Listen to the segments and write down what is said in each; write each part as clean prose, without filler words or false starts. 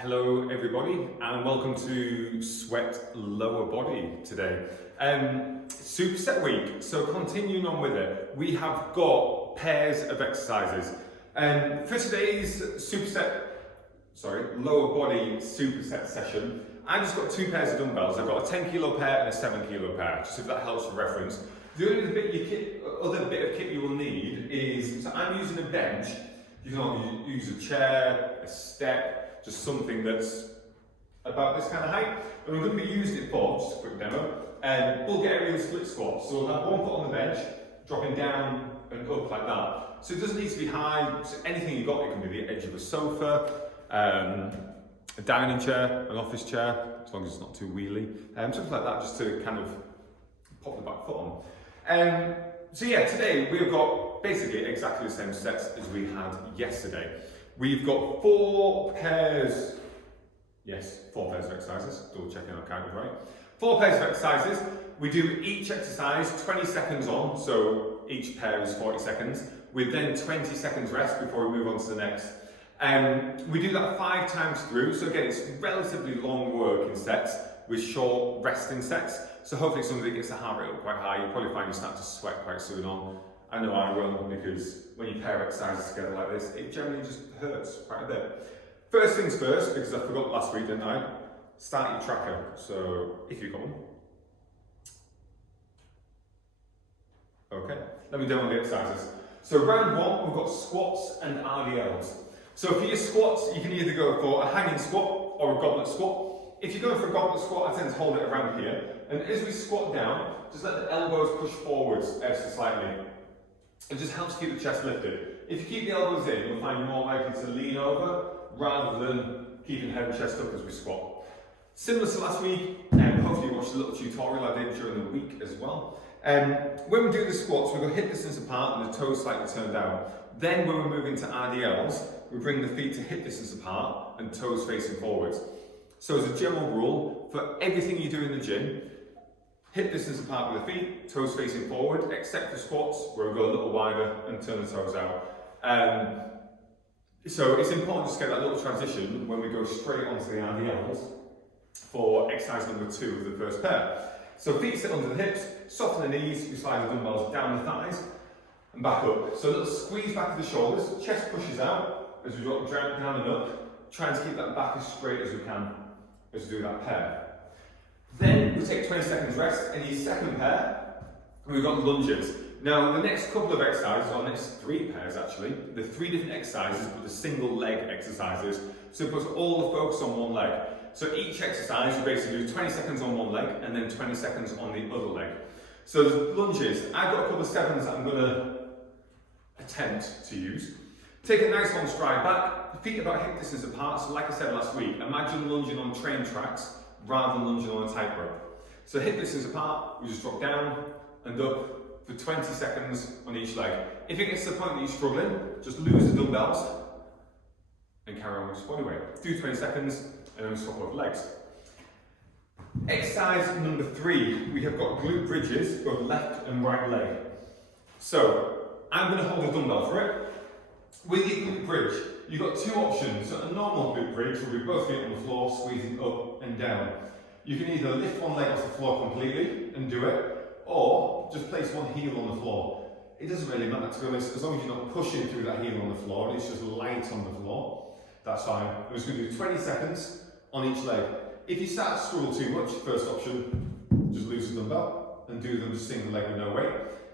Hello everybody and welcome to Sweat Lower Body today. Superset week, so continuing on with it, we have got pairs of exercises. For today's lower body superset session, I've just got two pairs of dumbbells. I've got a 10 kilo pair and a 7 kilo pair, just if that helps for reference. The only other bit of kit you will need is, so I'm using a bench. You can use a chair, a step, just something that's about this kind of height. And we're going to be using it for, just a quick demo, Bulgarian split squats. So we'll have one foot on the bench, dropping down and up like that. So it doesn't need to be high, so anything you've got, it can be the edge of a sofa, a dining chair, an office chair, as long as it's not too wheelie, something like that, just to kind of pop the back foot on. So yeah, today we've got basically exactly the same sets as we had yesterday. We've got four pairs of exercises, double checking our count is right. 4 pairs of exercises. We do each exercise 20 seconds on, so each pair is 40 seconds, with then 20 seconds rest before we move on to the next. We do that 5 times through, so again it's relatively long work in sets with short resting sets. So hopefully somebody gets the heart rate up quite high, you'll probably find you start to sweat quite soon on. I know I will, because when you pair exercises together like this, it generally just hurts quite a bit. First things first, because I forgot last week, didn't I? Start your tracker. So if you've got one. Okay, let me demo the exercises. So round 1, we've got squats and RDLs. So for your squats, you can either go for a hanging squat or a goblet squat. If you're going for a goblet squat, I tend to hold it around here. And as we squat down, just let the elbows push forwards ever so slightly. It just helps keep the chest lifted. If you keep the elbows in, you'll find you're more likely to lean over rather than keeping head and chest up as we squat. Similar to last week, and hopefully you watched the little tutorial I did during the week as well. When we do the squats, we go hip distance apart and the toes slightly turned down. Then when we move into RDLs, we bring the feet to hip distance apart and toes facing forwards. So as a general rule, for everything you do in the gym, hip distance apart with the feet, toes facing forward, except for squats, where we go a little wider and turn the toes out. So it's important to get that little transition when we go straight onto the RDLs for exercise number 2 of the first pair. So feet sit under the hips, soften the knees, we slide the dumbbells down the thighs and back up. So a little squeeze back of the shoulders, chest pushes out as we drop down and up, trying to keep that back as straight as we can as we do that pair. Then we take 20 seconds rest, and your second pair, we've got lunges. Now the next couple of exercises, or next 3 pairs actually, the 3 different exercises but the single leg exercises. So it puts all the focus on one leg. So each exercise you basically do 20 seconds on one leg and then 20 seconds on the other leg. So the lunges, I've got a couple of 7s that I'm going to attempt to use. Take a nice long stride back, feet about hip distance apart. So like I said last week, imagine lunging on train tracks rather than lunging on a tightrope. So hip distance apart, we just drop down and up for 20 seconds on each leg. If it gets to the point that you're struggling, just lose the dumbbells and carry on with your body weight. Do 20 seconds and then swap over legs. Exercise number 3, we have got glute bridges, both left and right leg. So I'm going to hold a dumbbell for it. With your glute bridge, you've got 2 options. So a normal glute bridge will be both feet on the floor, squeezing up and down. You can either lift one leg off the floor completely and do it, or just place one heel on the floor. It doesn't really matter, to be honest, as long as you're not pushing through that heel on the floor and it's just light on the floor, that's fine. I'm just going to do 20 seconds on each leg. If you start to struggle too much, first option, just lose the dumbbell and do them just single leg with no weight.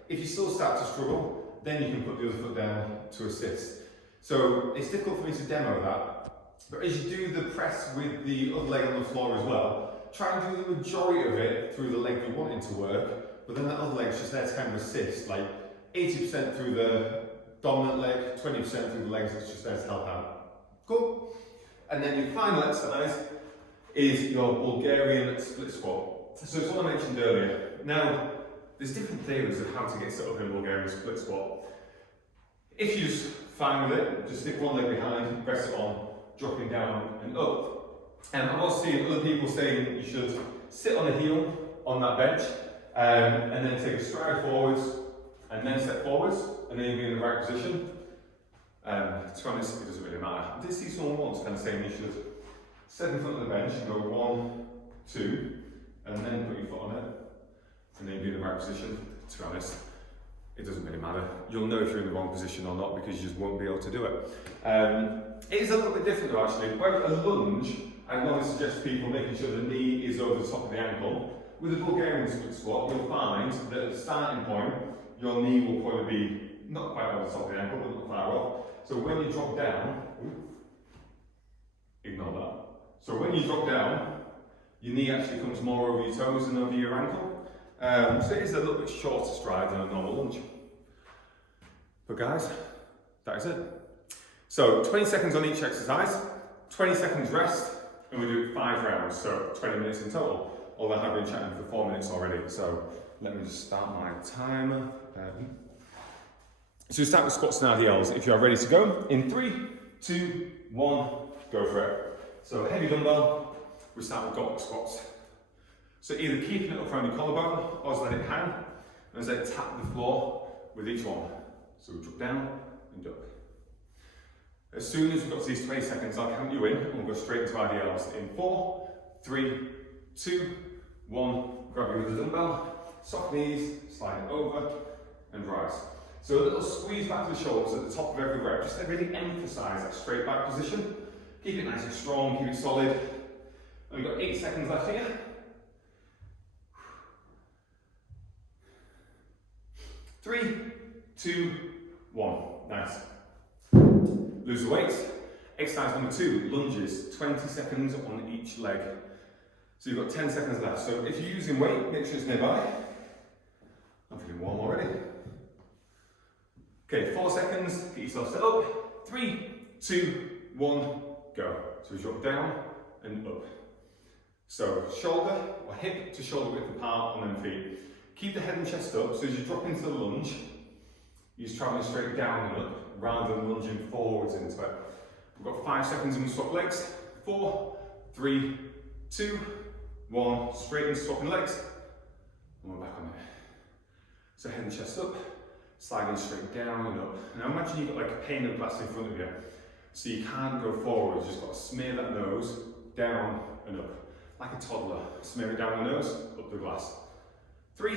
If you still start to struggle, then you can put the other foot down to assist. So it's difficult for me to demo that, but as you do the press with the other leg on the floor as well, try and do the majority of it through the leg you're wanting to work, but then that other leg's just there to kind of assist, like 80% through the dominant leg, 20% through the legs that's just there to help out. Cool. And then your final exercise is your Bulgarian split squat. So it's what I mentioned earlier. Now, there's different theories of how to get set up in Bulgarian split squat. If you're just fine with it, just stick one leg behind, press it on, dropping down and up. And I've also seen other people saying you should sit on a heel on that bench and then take a stride forwards and then step forwards and then you'll be in the right position. To be honest, it doesn't really matter. I did see someone once kind of saying you should Step in front of the bench and go 1, 2, and then put your foot on it, and then be in the right position. To be honest, it doesn't really matter. You'll know if you're in the wrong position or not because you just won't be able to do it. It is a little bit different though actually. Where a lunge, I normally suggest people making sure the knee is over the top of the ankle. With a Bulgarian split squat, you'll find that at the starting point, your knee will probably be not quite over the top of the ankle, but not far off. So when you drop down, ignore that. So when you drop down, your knee actually comes more over your toes than over your ankle. So it is a little bit shorter stride than a normal lunge. But guys, that is it. So 20 seconds on each exercise, 20 seconds rest, and we do 5 rounds, so 20 minutes in total. Although I've been chatting for 4 minutes already, so let me just start my timer. So we start with squats and RDLs. If you are ready to go, in 3, 2, 1, go for it. So heavy dumbbell, we start with goblet squats. So either keeping it up around your collarbone or just let it hang, and as I tap the floor with each one. So we drop down and up. As soon as we've got to these 20 seconds, I'll count you in and we'll go straight into RDLs. In 4, 3, 2, 1, grab you with the dumbbell, soft knees, slide it over and rise. So a little squeeze back to the shoulders at the top of every rep, just to really emphasise that straight back position. Keep it nice and strong, keep it solid. And we've got 8 seconds left here. 3, 2, 1, nice. Lose the weight. Exercise number 2, lunges, 20 seconds on each leg. So you've got 10 seconds left. So if you're using weight, make sure it's nearby. I'm feeling warm already. Okay, 4 seconds, get yourself set up. 3, 2, 1, go. So we drop down and up. So shoulder or hip to shoulder width apart on them feet. Keep the head and chest up, so as you drop into the lunge, you're just travelling straight down and up, rather than lunging forwards into it. We've got 5 seconds and we swap legs. 4, 3, 2, 1, straight into swapping legs, and we're back on it. So head and chest up, sliding straight down and up. Now imagine you've got like a pane of glass in front of you, so you can't go forward, you just got to smear that nose down and up. Like a toddler, smear it down the nose, up the glass. 3,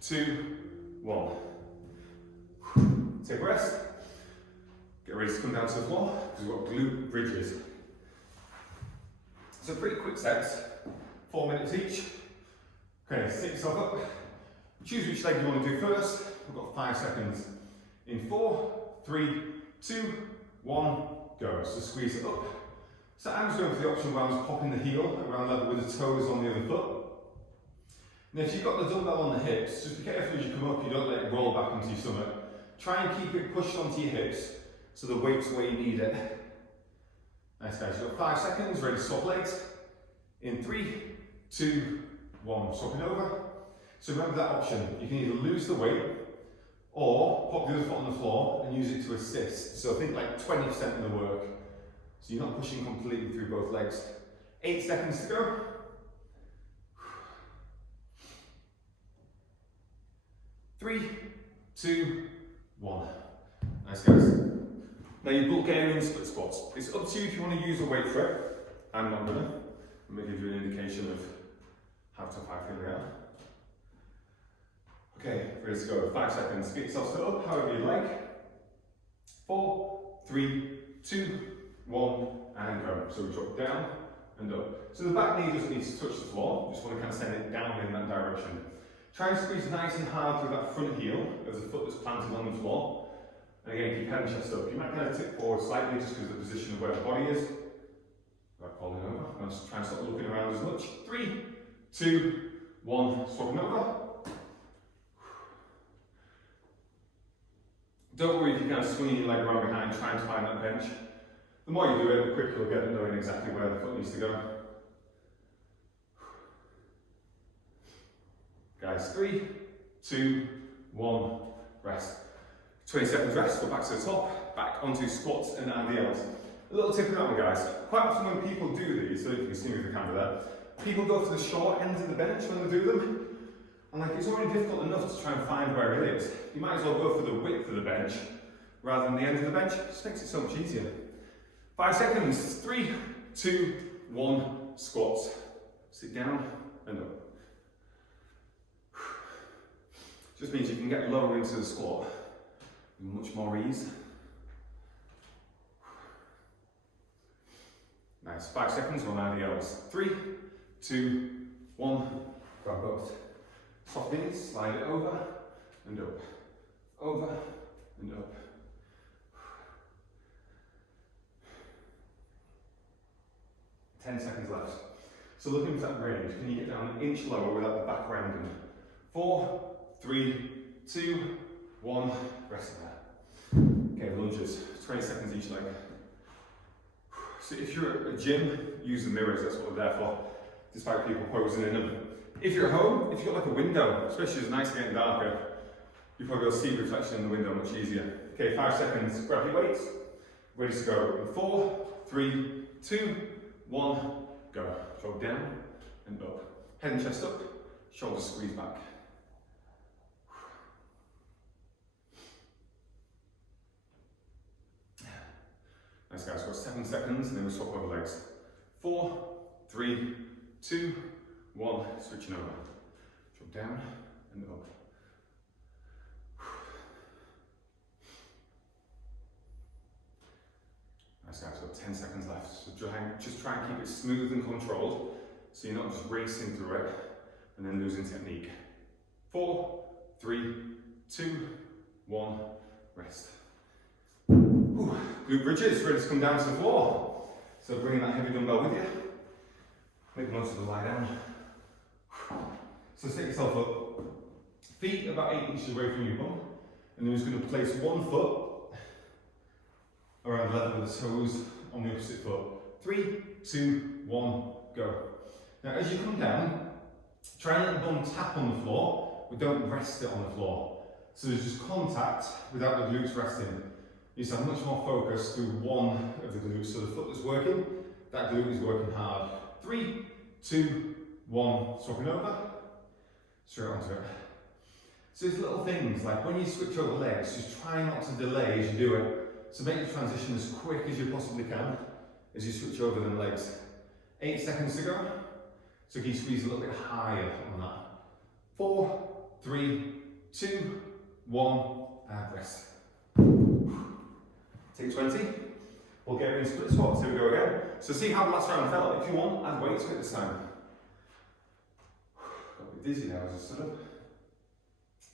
2, 1. Take a rest. Get ready to come down to the floor, because we've got glute bridges. So pretty quick sets, 4 minutes each. Okay, sit yourself up. Choose which leg you want to do first. We've got 5 seconds. In 4, 3, 2, 1, go. So squeeze it up. So I'm just going for the option where I'm just popping the heel around level with the toes on the other foot. Now if you've got the dumbbell on the hips, just be careful as you come up, you don't let it roll back onto your stomach. Try and keep it pushed onto your hips so the weight's where you need it. Nice guys, you've got 5 seconds, ready to swap legs. In 3, 2, 1, swapping over. So remember that option, you can either lose the weight or pop the other foot on the floor and use it to assist. So think like 20% of the work. So you're not pushing completely through both legs. 8 seconds to go. 3, 2, 1. Nice guys. Now your Bulgarian split squats. It's up to you if you want to use a weight for it. I'm not gonna. I'm gonna give you an indication of how tough I feel here. Okay, ready to go. 5 seconds. Get yourself set up however you like. 4, 3, 2, 1, and go. So we drop down and up. So the back knee doesn't need to touch the floor. You just want to kind of send it down in that direction. Try and squeeze nice and hard through that front heel of the foot that's planted on the floor. And again, keep head and chest up. You might kind of tip forward slightly just because of the position of where the body is. Without falling over. I'm just trying to stop looking around as much. 3, 2, 1, swapping over. Don't worry if you're kind of swinging your leg around behind trying to find that bench. The more you do it, the quicker you'll get at knowing exactly where the foot needs to go. Guys, 3, 2, 1, rest. 20 seconds rest, go back to the top, back onto squats and RDLs. A little tip on that one, guys. Quite often when people do these, so you can see me with the camera there, people go for the short ends of the bench when they do them. And like, it's already difficult enough to try and find where it is. You might as well go for the width of the bench rather than the end of the bench. It just makes it so much easier. 5 seconds, 3, 2, 1, squats. Sit down and up. Just means you can get lower into the squat with much more ease. Nice, 5 seconds on IDLs. 3, 2, 1, grab both. Soft knees, slide it over and up, over and up. Ten seconds left. So looking for that range, can you get down an inch lower without the back rounding? 4, 3, 2, 1, rest there. Okay, lunges, 20 seconds each leg. So if you're at a gym, use the mirrors, that's what they're there for, despite people posing in them. If you're at home, if you've got like a window, especially as the night's getting darker, you'll probably be able to see reflection in the window much easier. Okay, 5 seconds, grab your weights, ready to go. In 4, 3, 2, 1, go. Drop down and up. Head and chest up, shoulders squeeze back. Nice guys, got 7 seconds and then we swap over legs. 4, 3, 2, 1, switching over. Drop down and up. Nice guys, got 10 seconds left. So just try and keep it smooth and controlled so you're not just racing through it and then losing technique. 4, 3, 2, 1, rest. Ooh, glute bridges, ready to come down to the floor. So bringing that heavy dumbbell with you. Make most of the lie down. So set yourself up. Feet about 8 inches away from your bum. And then we're just going to place one foot around the level of the toes on the opposite foot. 3, 2, 1, go. Now as you come down, try and let the bum tap on the floor, but don't rest it on the floor. So there's just contact without the glutes resting. You just have much more focus through one of the glutes. So the foot that's working, that glute is working hard. 3, 2, 1, swapping over, straight onto it. So it's little things like when you switch over legs, just try not to delay as you do it. So make the transition as quick as you possibly can as you switch over them legs. 8 seconds to go. So can you squeeze a little bit higher on that? 4, 3, 2, 1, and rest. Take 20. Bulgarian split squats. Here we go again. So see how the last round felt. If you want, add weight to it this time. Got a bit dizzy now as I stood up.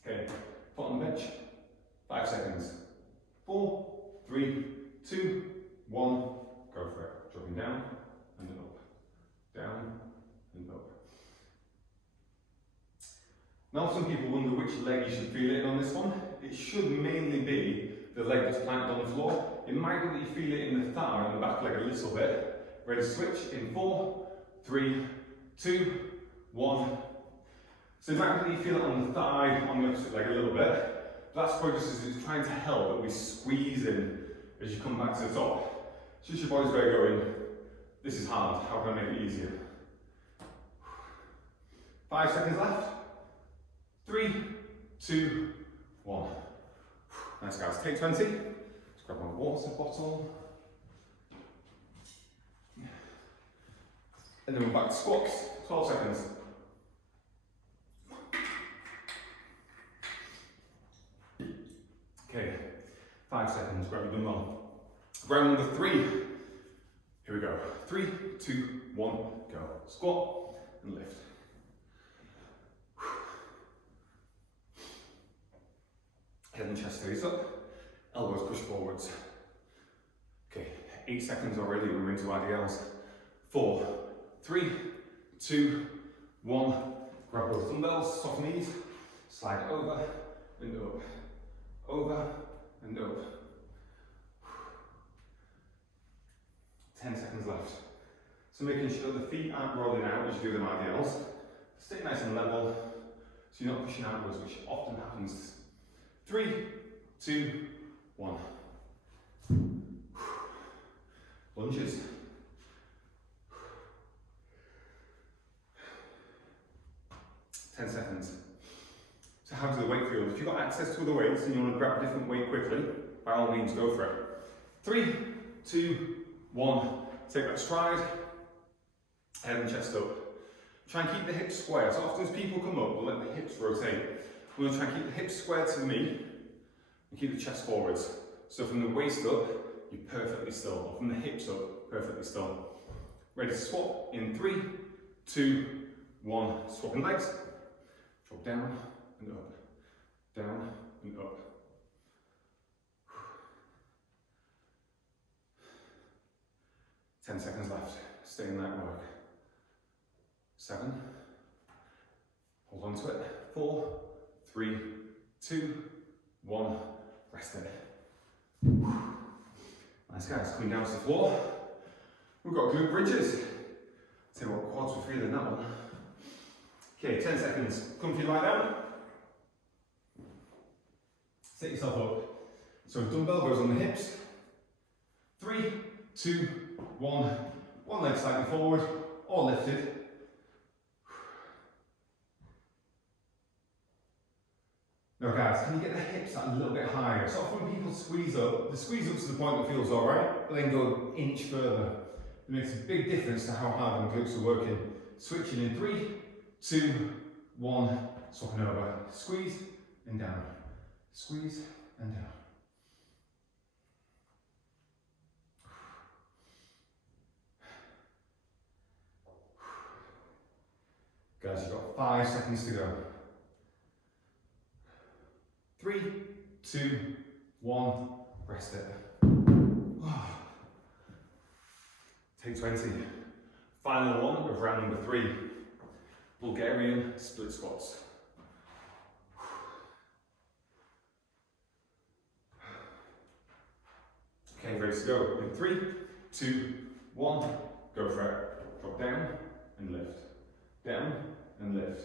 Okay, foot on the bench. 5 seconds. 4, 3, 2, 1, go for it. Dropping down and then up. Down and up. Now some people wonder which leg you should feel it in on this one. It should mainly be the leg that's planted on the floor. It might be that you feel it in the thigh, on the back leg a little bit. Ready to switch in 4, 3, 2, 1. So it might be that you feel it on the thigh, on the opposite leg a little bit. That's probably just as it's trying to help that we squeeze in as you come back to the top. It's just your body's way going, this is hard, how can I make it easier? 5 seconds left. 3, 2, 1. Nice guys, take 20. Just grab my water bottle. And then we're back to squats, 12 seconds. Okay, 5 seconds, grab your dumbbell. Round number 3. Here we go. 3, 2, 1, go. Squat and lift. Head and chest stays up. Elbows push forwards. Okay, 8 seconds already, we're into IDLs. 4, 3, 2, 1. Grab those dumbbells, soft knees. Slide over and up. Over and up. 10 seconds left. So making sure the feet aren't rolling out as you do them IDLs. Stay nice and level so you're not pushing outwards, which often happens. 3, 2, 1. Lunges. Ten seconds. So how does the weight feel? If you've got access to other weights and you want to grab a different weight quickly, by all means go for it. 3, 2, 1. Take that stride Head and chest up. Try and keep the hips square. So often as people come up, we'll let the hips rotate. We're going to try and keep the hips square to the knee and keep the chest forwards. So from the waist up, you're perfectly still. Or from the hips up, perfectly still. Ready to swap in 3, 2, 1. Swapping legs. Drop down and up. Down and up. 10 seconds left. Stay in that work. 7. Hold on to it. 4, 3, 2, 1. Rest it. Nice guys. Coming down to the floor. We've got glute bridges. Tell you what quads we're feeling that one. Okay, 10 seconds. Comfy lie down. Set yourself up. So dumbbell goes on the hips. 3, 2, 1. One leg slightly forward or lifted. Now guys, can you get the hips a little bit higher? So often when people squeeze up, they squeeze up to the point that feels alright, but then go an inch further. It makes a big difference to how hard the glutes are working. Switching in 3, 2, 1, swapping over. Squeeze and down. Squeeze and down. Guys, you've got 5 seconds to go. 3, 2, 1, rest it. Take 20. Final one of round number 3. Bulgarian split squats. Okay, ready to go. In 3, 2, 1, go for it. Drop down and lift. Down and lift.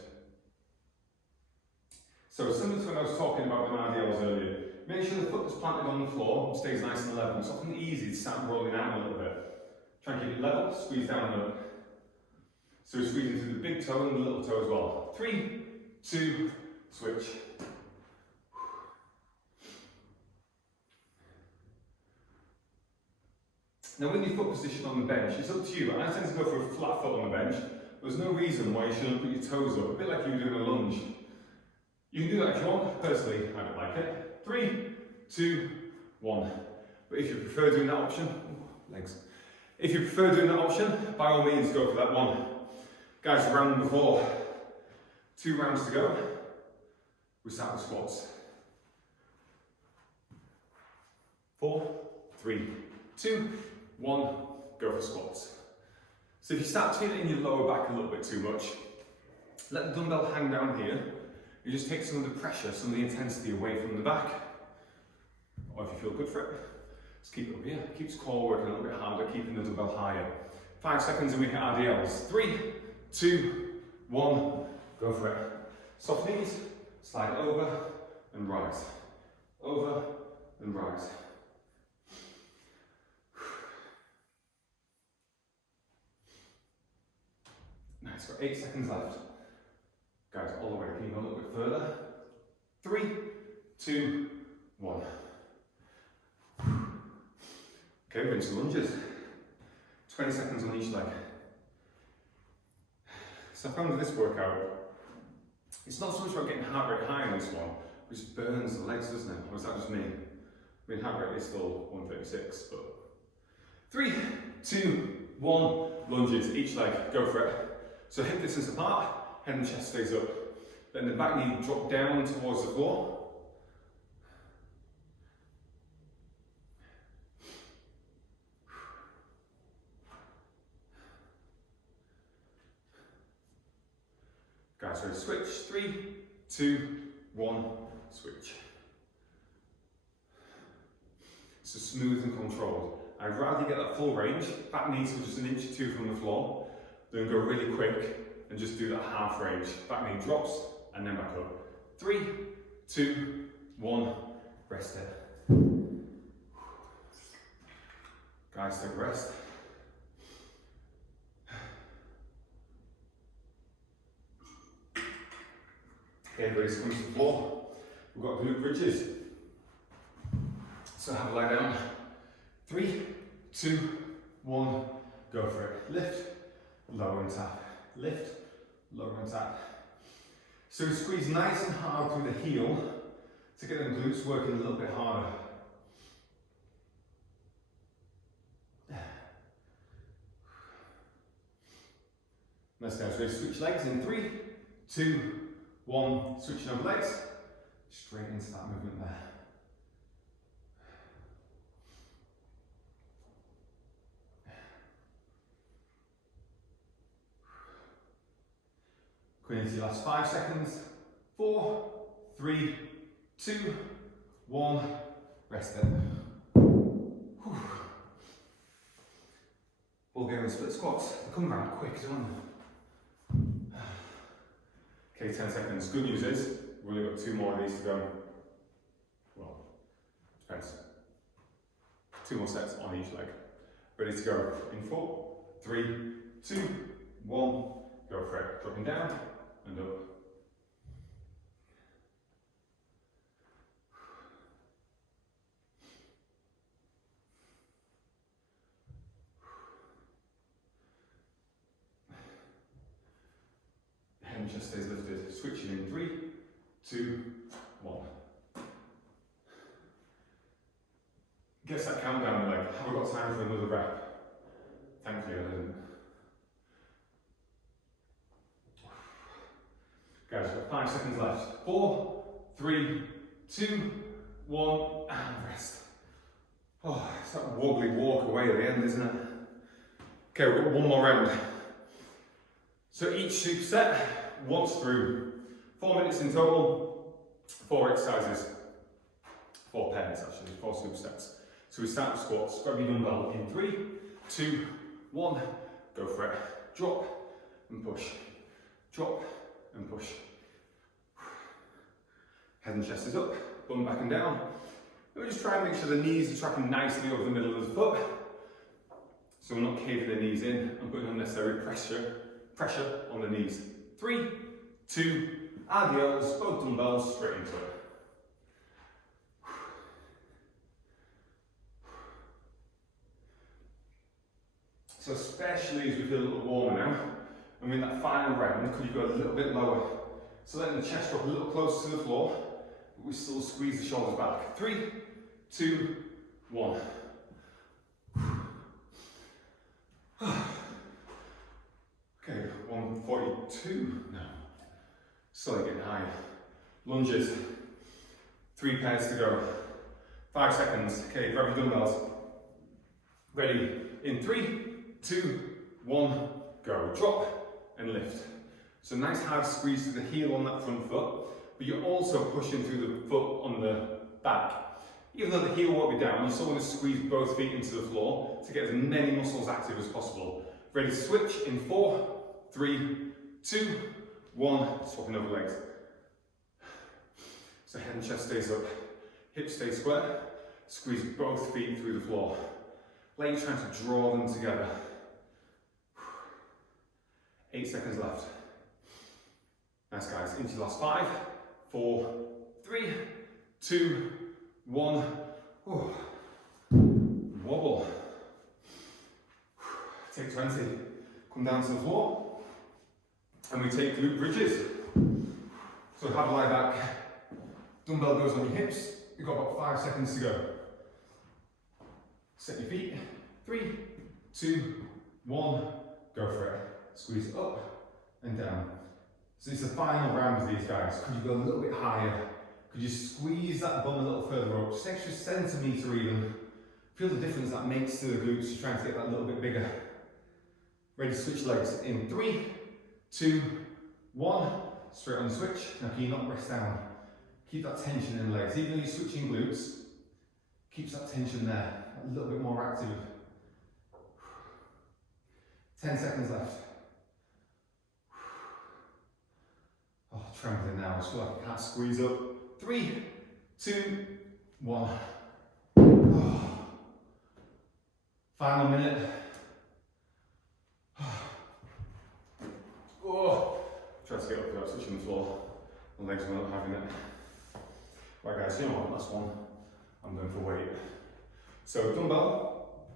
So similar to when I was talking about the RDLs earlier, make sure the foot is planted on the floor, stays nice and level. It's often easy to start rolling out a little bit. Try and keep it level, squeeze down and up. So we're squeezing through the big toe and the little toe as well. 3, 2, switch. Now with your foot position on the bench, it's up to you. I tend to go for a flat foot on the bench. There's no reason why you shouldn't put your toes up, a bit like you were doing a lunge. You can do that if you want. Personally, I don't like it. 3, 2, 1. But if you prefer doing that option, legs. If you prefer doing that option, by all means go for that one. Guys, round number 4. 2 rounds to go. We start with squats. 4, 3, 2, 1. Go for squats. So if you start to feel it in your lower back a little bit too much, let the dumbbell hang down here. You just take some of the pressure, some of the intensity away from the back. Or if you feel good for it, just keep it up here. Keeps core working a little bit harder, keeping the dumbbell higher. 5 seconds and we hit RDLs. 3, 2, 1, go for it. Soft knees, slide over and rise. Over and rise. Nice, got 8 seconds left. Guys, all the way, can you go a little bit further? 3, 2, 1. Okay, we're into lunges. 20 seconds on each leg. So I found with this workout, it's not so much about getting heart rate high in this one, which burns the legs, doesn't it? Or is that just me? I mean, heart rate is still 136, but 3, 2, 1, lunges, each leg, go for it. So hip distance apart, head and chest stays up. Then the back knee drop down towards the floor. Guys, so switch. 3, 2, 1, switch. So smooth and controlled. I'd rather get that full range, back knee to just an inch or 2 from the floor, than go really quick and just do that half range. Back knee drops and then back up. 3, 2, 1, rest it. Guys, take a rest. Okay, everybody's coming to the floor. We've got glute bridges. So have a lie down. 3, 2, 1, go for it. Lift, lower and tap, lift, lower and tap. So we squeeze nice and hard through the heel to get the glutes working a little bit harder. Let's go, so switch legs in 3, 2, 1, switching over legs, straight into that movement there. Going into your last 5 seconds. 4, 3, 2, 1, rest it. Bulgarian split squats. They come around quick, don't they? Okay, 10 seconds. Good news is, we've only got 2 more of these to go. Well, depends. 2 more sets on each leg. Ready to go in 4, 3, 2, 1, go for it. Dropping down and up. Head and chest stays lifted. Switching in 3, 2, 1. Gets that countdown leg. Have I got time for another rep? Thankfully I didn't. Guys, we've got 5 seconds left. 4, 3, 2, 1, and rest. Oh, it's that wobbly walk away at the end, isn't it? Okay, we've got 1 more round. So each superset, once through. 4 minutes in total, 4 exercises. 4 pairs actually, 4 supersets. So we start with squats. Grab your dumbbell in 3, 2, 1, go for it. Drop and push. Drop and push. Head and chest is up, bum back and down. And we just try and make sure the knees are tracking nicely over the middle of the foot. So we're not caving the knees in and putting unnecessary pressure on the knees. 3, 2, adios, both dumbbells straight into it. So especially as we feel a little warmer now, and in that final round, could you go a little bit lower? So letting the chest drop a little closer to the floor, but we still squeeze the shoulders back. 3, 2, 1. Okay, 142 now. Slowly getting high. Lunges. 3 pairs to go. 5 seconds. Okay, grab your dumbbells. Ready? In 3, 2, 1, go. Drop and lift. So nice hard squeeze through the heel on that front foot, but you're also pushing through the foot on the back. Even though the heel won't be down, you still want to squeeze both feet into the floor to get as many muscles active as possible. Ready to switch in 4, 3, 2, 1, swapping over legs. So head and chest stays up, hips stay square, squeeze both feet through the floor. Like you're trying to draw them together. 8 seconds left. Nice guys, into the last 5, 4, 3, 2, 1. Ooh. Wobble. Take 20. Come down to the floor. And we take glute bridges. So have a lie back. Dumbbell goes on your hips. You've got about 5 seconds to go. Set your feet. 3, 2, 1. Go for it. Squeeze up and down. So it's the final round of these guys. Could you go a little bit higher? Could you squeeze that bum a little further up? Just an extra centimetre even. Feel the difference that makes to the glutes. You're trying to get that a little bit bigger. Ready to switch legs in 3, 2, 1. Straight on the switch. Now can you not rest down? Keep that tension in the legs. Even though you're switching glutes, keeps that tension there. A little bit more active. 10 seconds left. Oh, trembling now. I just feel like I can't squeeze up. 3, 2, 1. Oh. Final minute. Oh. Try to get up without touching the floor. My legs were not having it. Right guys, you know what, last one. I'm going for weight. So dumbbell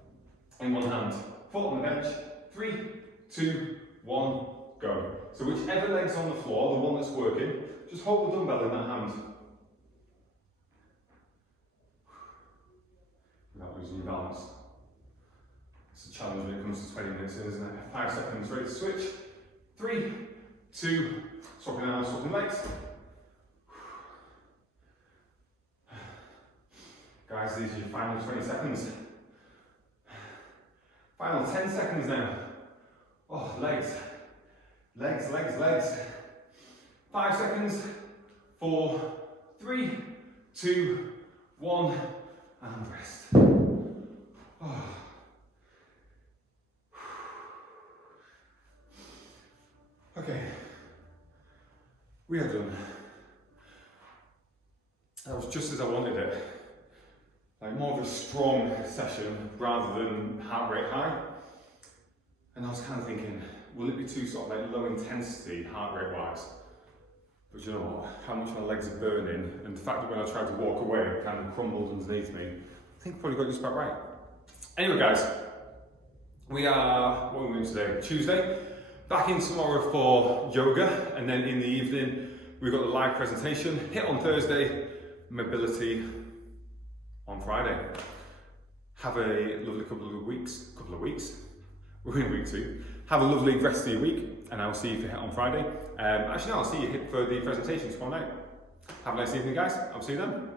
in one hand, foot on the bench. 3, 2, 1, go. So whichever leg's on the floor, the one that's working, just hold the dumbbell in that hand. Without losing your balance. It's a challenge when it comes to 20 minutes in, isn't it? 5 seconds, ready to switch. 3, 2, swapping arms, swapping legs. Guys, these are your final 20 seconds. Final 10 seconds now. Oh, legs. Legs, legs, legs. 5 seconds. 4, 3, 2, 1, and rest. Oh. Okay. We are done. That was just as I wanted it. Like more of a strong session rather than heart rate high. And I was kind of thinking, will it be too sort of like low intensity heart rate wise? But you know what, how much my legs are burning and the fact that when I tried to walk away it kind of crumbled underneath me, I think I probably got just about right. Anyway guys, what are we doing today? Tuesday. Back in tomorrow for yoga, and then in the evening we've got the live presentation. HIIT on Thursday, mobility on Friday. Have a lovely couple of weeks. We're in week 2. Have a lovely rest of your week, and I'll see you for HIIT on Friday. Actually, no, I'll see you HIIT for the presentation tomorrow night. Have a nice evening, guys. I'll see you then.